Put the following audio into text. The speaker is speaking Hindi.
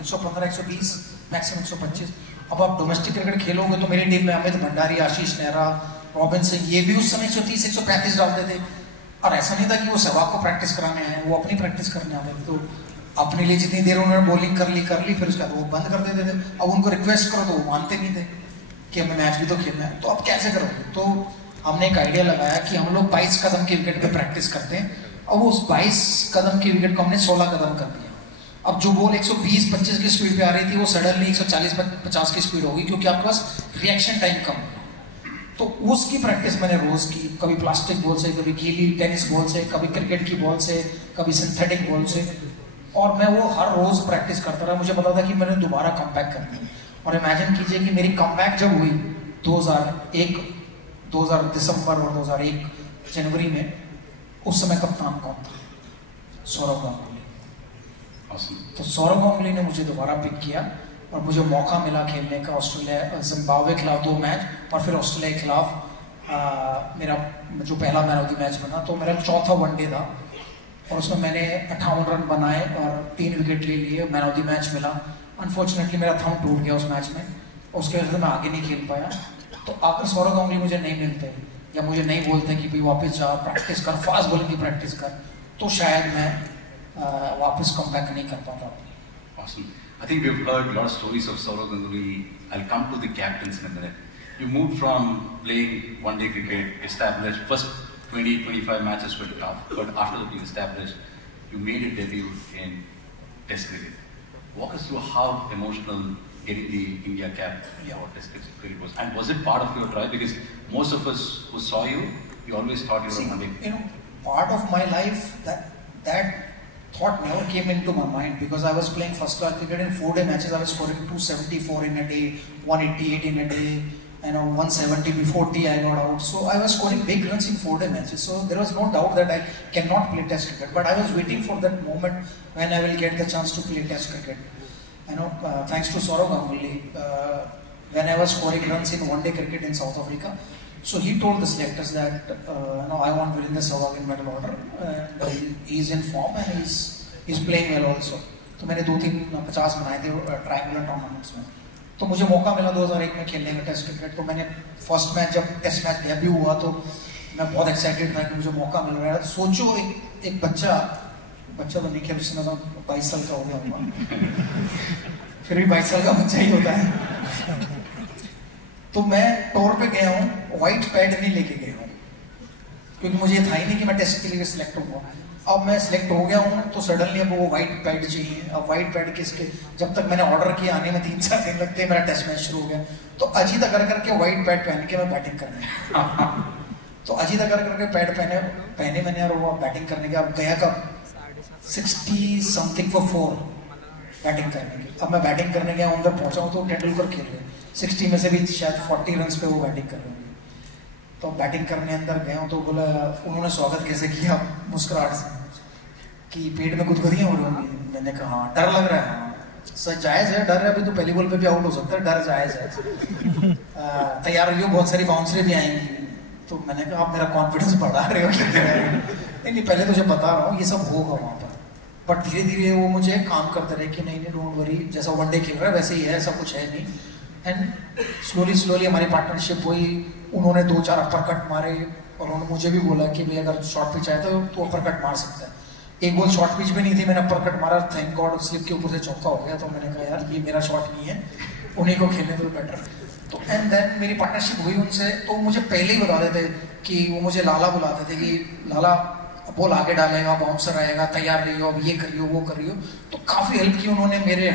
115, 120, मैक्सिमम 125। अब आप डोमेस्टिक क्रिकेट खेलोगे तो मेरी टीम में अमित भंडारी, आशीष नेहरा, रॉबिन सिंह, ये भी उस समय 130, 135 डालते थे। और ऐसा नहीं था कि वो सहवाग को प्रैक्टिस कराने आए, वो अपनी प्रैक्टिस करने आते थे। तो अपने लिए जितनी देर उन्होंने बॉलिंग कर ली, फिर उसके बाद वो बंद कर देते थे। अब उनको रिक्वेस्ट करो तो वो मानते नहीं थे कि हमें मैच भी तो खेलना है। तो अब कैसे करोगे? तो हमने एक आइडिया लगाया कि हम लोग 22 कदम की विकेट पे प्रैक्टिस करते हैं, और उस 22 कदम की विकेट को हमने 16 कदम कर दिया। अब जो बॉल 120-25 की स्पीड पे आ रही थी वो सडनली 140-50 की स्पीड होगी, क्योंकि आपके पास रिएक्शन टाइम कम है। तो उसकी प्रैक्टिस मैंने रोज की, कभी प्लास्टिक बॉल से, कभी गीली टेनिस बॉल से, कभी क्रिकेट की बॉल से, कभी सिंथेटिक बॉल से, और मैं वो हर रोज प्रैक्टिस करता रहा। मुझे पता था कि मैंने दोबारा कमबैक करनी है। और इमेजिन कीजिए कि मेरी कमबैक जब हुई 2001 दिसंबर और 2001 जनवरी में, उस समय कप्तान कौन था? सौरव गांगुली। तो सौरव गांगुली ने मुझे दोबारा पिक किया और मुझे मौका मिला खेलने का ऑस्ट्रेलिया, जिम्बाब्वे के खिलाफ 2 मैच, और फिर ऑस्ट्रेलिया के खिलाफ मेरा जो पहला मैन ऑफ द मैच बना। तो मेरा चौथा वनडे था और उसमें मैंने 58 रन बनाए और 3 विकेट ले लिए, मैन ऑफ द मैच मिला। अनफॉर्चुनेटली मेरा थंब टूट गया उस मैच में, उसके वजह से मैं आगे नहीं खेल पाया। तो अगर सौरव गांगुली मुझे नहीं मिलते या मुझे नहीं बोलते कि भाई वापस जा, प्रैक्टिस कर, फास्ट बॉलिंग की प्रैक्टिस कर, तो शायद मैं वापस कमबैक नहीं कर पाता। Awesome. I think we've heard a lot of stories of Saurav Ganguly. I'll come to the captains in a minute. You moved from playing one-day cricket, established first 20-25 matches were tough, but after that being established, you made a debut in Test cricket. Walk us through how emotional getting the India cap for Test cricket was, and was it part of your drive? Because most of us who saw you, we always thought you were a one-day. You know, part of my life that thought never came into my mind, because I was playing first class cricket in 4-day matches. I was scoring 274 in a day, 188 in a day, 170 before tea I got out. So I was scoring big runs in 4-day matches. So there was no doubt that I cannot play Test cricket. But I was waiting for that moment when I will get the chance to play Test cricket. Thanks to Saurav Ganguly, when I was scoring runs in one-day cricket in South Africa. So he told the selectors that I want Virender Sehwag in middle order, and he's in form and he's playing well also. तो मैंने 2-3-50 बनाए थे ट्रायंगुलर टूर्नामेंट्स में। तो मुझे मौका मिला 2001 में खेलने का टेस्ट क्रिकेट। तो मैंने फर्स्ट मैच, जब टेस्ट मैच डेब्यू हुआ, तो मैं बहुत एक्साइटेड था कि मुझे मौका मिल रहा है। सोचो एक बच्चा तो नहीं खेल, उसने तो 22 साल का हो गया होगा, फिर भी 22 साल का बच्चा ही होता है। तो मैं टूर पे गया हूँ, व्हाइट पैड नहीं लेके गया हूँ, क्योंकि मुझे ये था ही नहीं कि मैं टेस्ट के लिए सिलेक्ट होऊंगा। अब मैं सिलेक्ट हो गया हूँ तो सडनली अब वो व्हाइट पैड चाहिए। अब व्हाइट पैड किसके, जब तक मैंने ऑर्डर किया आने में 3-4 दिन लगते, मेरा टेस्ट मैच शुरू हो गया। तो अजीत अगर करके व्हाइट पैड पहन के मैं बैटिंग करने तो अजीत अगर करके पैड पहने मैंने, और वो बैटिंग करने के। अब गया कब 60 समथिंग for 4 बैटिंग करने के। अब मैं बैटिंग करने गया, अंदर पहुंचा हूँ तो टेंडुलकर खेल रहे, 60 में से भी शायद 40 रन पे वो बैटिंग कर रहे हैं। तो बैटिंग करने अंदर गया हूँ तो बोला, उन्होंने स्वागत कैसे किया मुस्कुराहट से, कि पेट में गुदगुदियाँ हो रही होंगी। मैंने कहा हाँ, डर लग रहा है। हाँ सर, जायज़ है डर है, अभी तो पहली बॉल पे भी आउट हो सकता है, डर जायज़ है। तैयार रहियो, बहुत सारी बाउंसरें भी आएंगी। तो मैंने कहा आप मेरा कॉन्फिडेंस बढ़ा रहे हो क्या? नहीं, पहले तुझे बता रहा हूँ ये सब होगा वहाँ पर। बट धीरे धीरे वो मुझे काम करते रहे कि नहीं डोंट वरी, जैसा वनडे खेल रहा है वैसे ही है, ऐसा कुछ है नहीं। एंड स्लोली हमारी पार्टनरशिप हुई। उन्होंने 2-4 अपर कट मारे और उन्होंने मुझे भी बोला कि भाई अगर शॉर्ट पिच आए तो अपर कट मार सकता है। एक बॉल शॉर्ट पिच भी नहीं थी, मैंने अपर कट मारा, थैंक गॉड स्लिप के ऊपर से चौका हो गया। तो मैंने कहा यार ये मेरा शॉट नहीं है, उन्हीं को खेलने दो बेटर। तो एंड देन मेरी पार्टनरशिप हुई उनसे। तो मुझे पहले ही बता देते कि वो मुझे लाला बुलाते थे कि लाला बॉल आगे डालेगा, बाउंसर आएगा, तैयार रहियो, अब ये करियो वो करियो। तो काफ़ी हेल्प की उन्होंने मेरे।